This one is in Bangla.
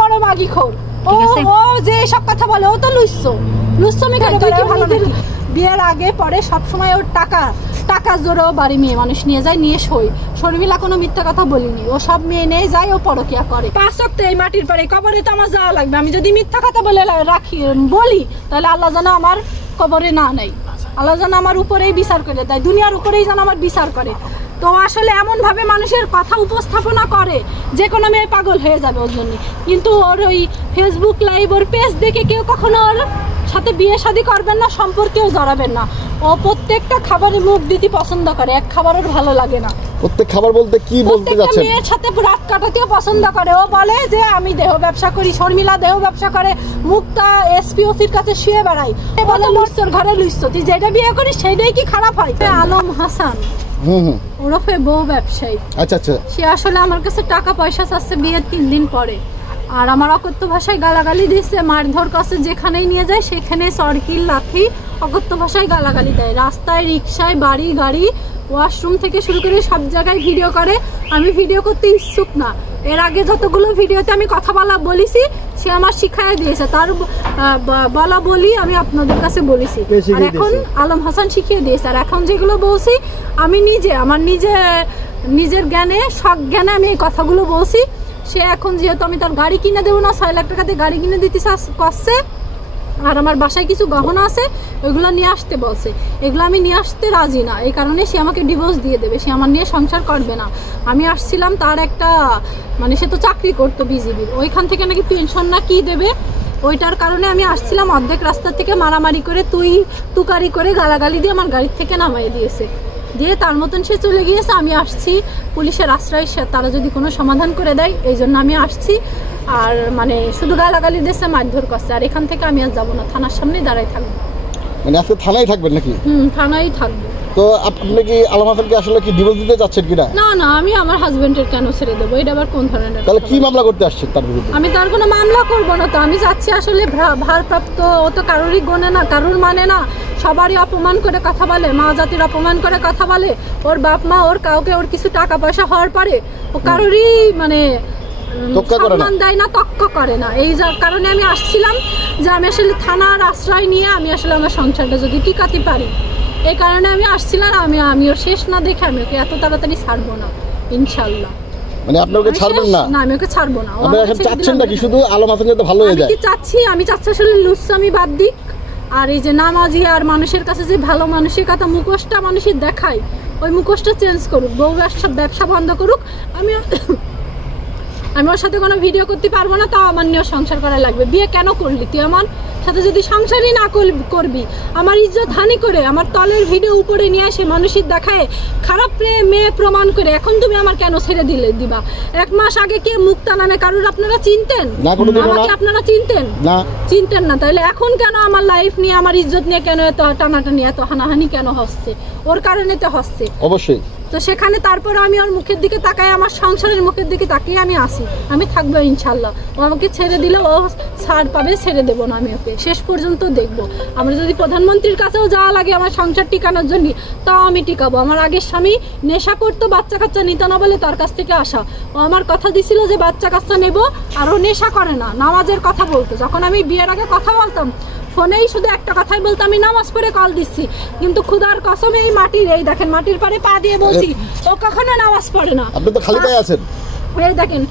বড় মাগিখোর। ও যে সব কথা বলে ও তো লুচ্ছমি করে। তুই কি ভালো নাকি? বিয়ের আগে পরে সবসময় ওর টাকা জোরেও বাড়ি মেয়ে মানুষ নিয়ে যায়, নিয়ে সই। শর্মিলা কোনো মিথ্যা কথা বলিনি, ও সব মেয়ে নিয়ে যায়, ও পরকিয়া করে। 5 ওয়াক্ত এই মাটির পরে কবরে তো আমার যাওয়া লাগবে। আমি যদি মিথ্যা কথা বলি তাহলে আল্লাহ যেন আমার কবরে না নেয়, আল্লাহ যেন আমার উপরেই বিচার করে দেয়, দুনিয়ার উপরেই যেন আমার বিচার করে। তো আসলে এমন ভাবে মানুষের কথা উপস্থাপনা করে যে কোনো মেয়ে পাগল হয়ে যাবে ওর জন্য। কিন্তু ওর ওই ফেসবুক লাইভ, ওর পেজ দেখে কেউ কখনো ওর সাথে বিয়ে শাদী করবেন না, সম্পর্কেও জড়াবেন না। ও প্রত্যেকটা খাবারে মুখ দিতে পছন্দ করে, এক খাবার ওর ভালো লাগে না। প্রত্যেক খাবার বলতে কি বলতে যাচ্ছেন? মেয়ের সাথে রাত কাটাতেও পছন্দ করে। ও বলে যে আমি দেহ ব্যবসা করি, শর্মিলা দেহ ব্যবসা করে, মুক্তা এসপিওসির কাছে শুয়ে বেড়াই, বলে লুচ্ছর ঘরে লুচ্ছ। তুই যেটা বিয়ে করিস সেইটাই কি খারাপ হয়? আলম হাসান ওরফে বউ ব্যবসায়ী। আচ্ছা আচ্ছা। সে আসলে আমার কাছে টাকা পয়সা চাচ্ছে বিয়ের 3 দিন পরে, আর আমার অকথ্য ভাষায় গালাগালি দিচ্ছে, মারধর কাছে যেখানেই নিয়ে যায় সেখানে সরকিল লাঠি অকথ্য ভাষায় গালাগালি দেয়। রাস্তায়, রিক্সায়, বাড়ি গাড়ি, ওয়াশরুম থেকে শুরু করে সব জায়গায় ভিডিও করে। আমি ভিডিও করতে ইচ্ছুক না। এর আগে যতগুলো ভিডিওতে আমি কথা বলেছি সে আমার শিখাই দিয়েছে, তার বলা বলি আমি আপনাদের কাছে বলেছি, আর এখন আলম হাসান শিখিয়ে দিয়েছে। আর এখন যেগুলো বলছি আমি আমার নিজের জ্ঞানে, শখ জ্ঞানে আমি এই কথাগুলো বলছি। সে এখন যেহেতু আমি তার গাড়ি কিনে দেবো না, 6 লাখ টাকা দিয়ে গাড়ি কিনে দিতে করছে, আর আমার বাসায় কিছু গহনা আছে ওইগুলো নিয়ে আসতে বলছে, এগুলো আমি নিয়ে আসতে রাজি না। এই কারণে সে আমাকে ডিভোর্স দিয়ে দেবে, সে আমার নিয়ে সংসার করবে না। আমি আসছিলাম তার একটা সে তো চাকরি করতো বিজিবির, ওইখান থেকে নাকি পেনশন না কি দেবে, ওইটার কারণে আমি আসছিলাম। অর্ধেক রাস্তা থেকে মারামারি করে তুকারি করে গালাগালি দিয়ে আমার গাড়ির থেকে নামাই দিয়েছে, দিয়ে তার মতন সে চলে গিয়েছে। আমি আসছি পুলিশের আশ্রয়, তারা যদি কোনো সমাধান করে দেয়, এই জন্য আমি আসছি। আর শুধু গালাগালি দিয়েছে, মারধর করছে। আর এখান থেকে আমি আর যাবো না, থানার সামনে দাঁড়াই থাকবো। আজকে থানায় থাকবেন নাকি? থানায় থাকবো। তো আপনি কি আলম হাসানকে আসলে কি ডিভোর্স দিতে যাচ্ছেন কিনা? না, আমি আমার হাজবেন্ডের কেন ছেড়ে দেবো? এটা আবার কোন ধরনের? তাহলে কি মামলা করতে আসছেন তার বিরুদ্ধে? আমি তার কোনো মামলা করবো না। তো আমি যাচ্ছি আসলে ভারপ্রাপ্ত, ও তো কারোরই গনে না, কারোর মানে না, সবারই অপমান করে কথা বলে, মা জাতির অপমান করে কথা বলে। ওর বাপ মা ওর কাউকে ওর কিছু টাকা পয়সা হওয়ার পরে ও কারোরই সম্মান দেয় না, তক্ক করে না। এই কারণে আমি আসছিলাম যে আমি আসলে থানার আশ্রয় নিয়ে আমি আসলে আমার সংসারটা যদি টিকাতে পারি, এই কারণে আমি আসছিলাম। আমিও শেষ না দেখে আমি ওকে এত তাড়াতাড়ি ছাড়বো না ইনশাআল্লাহ। আপনি ওকে ছাড়বেন না? না, আমি ওকে ছাড়বো না। আপনি এখন চাচ্ছেন নাকি শুধু আলম হাসান যাতে ভালো হয়ে যায়? আমি চাচ্ছি আসলে লুচ্ছামি বাদ দিক, আর এই যে নামাজি আর মানুষের কাছে যে ভালো মানসিকতা মুখোশটা মানুষের দেখায়, ওই মুখোশটা চেঞ্জ করুক, বউ ব্যবসা বন্ধ করুক। আমি ওর সাথে কোনো ভিডিও করতে পারবো না, তাও আমার নিয়ে সংসার করা লাগবে। বিয়ে কেন করলি তুই? আমার সাথে যদি সংসারই না করবি, আমার ইজ্জত হানি করে, আমার তলের ভিডিও উপরে নিয়ে আসে মানুষের দেখায় খারাপ মেয়ে প্রমাণ করে, এখন তুমি আমার কেন ছেড়ে দিবা? 1 মাস আগে কে মুক্তা নামে কারোর আপনারা চিনতেন? আমাকে আপনারা চিনতেন না? তাহলে এখন কেন আমার লাইফ নিয়ে, আমার ইজ্জত নিয়ে কেন এত টানাটানি, এত হানাহানি কেন হচ্ছে? ওর কারণে তো হচ্ছে অবশ্যই। তো সেখানে তারপরে আমি ওর মুখের দিকে তাকাই, আমার সংসারের মুখের দিকে তাকিয়ে আমি আসি, আমি থাকবো ইনশাল্লাহ। ও আমাকে ছেড়ে দিলে ও ছাড় পাবে, ছেড়ে দেবো না আমি ওকে, শেষ পর্যন্ত দেখবো। আমরা যদি প্রধানমন্ত্রীর কাছেও যাওয়া লাগে আমার সংসার টিকানোর জন্য, তাও আমি টিকাবো। আমার আগের স্বামী নেশা করতো, বাচ্চা কাচ্চা নিত না বলে তার কাছ থেকে আসা। ও আমার কথা দিছিল যে বাচ্চা কাচ্চা নেবো, আর ও নেশা করে না, নামাজের কথা বলতো। যখন আমি বিয়ের আগে কথা বলতাম ফোনেই শুধু একটা কথাই বলতো, আমি নামাজ পড়ে কল দিচ্ছি, কিন্তু খুদার কসম এই দেখেন মাটির পাড়ে পা দিয়ে বলছি ও কখনো নামাজ পড়ে না। আপনি তো খালি পায়ে আছেন। এই দেখেন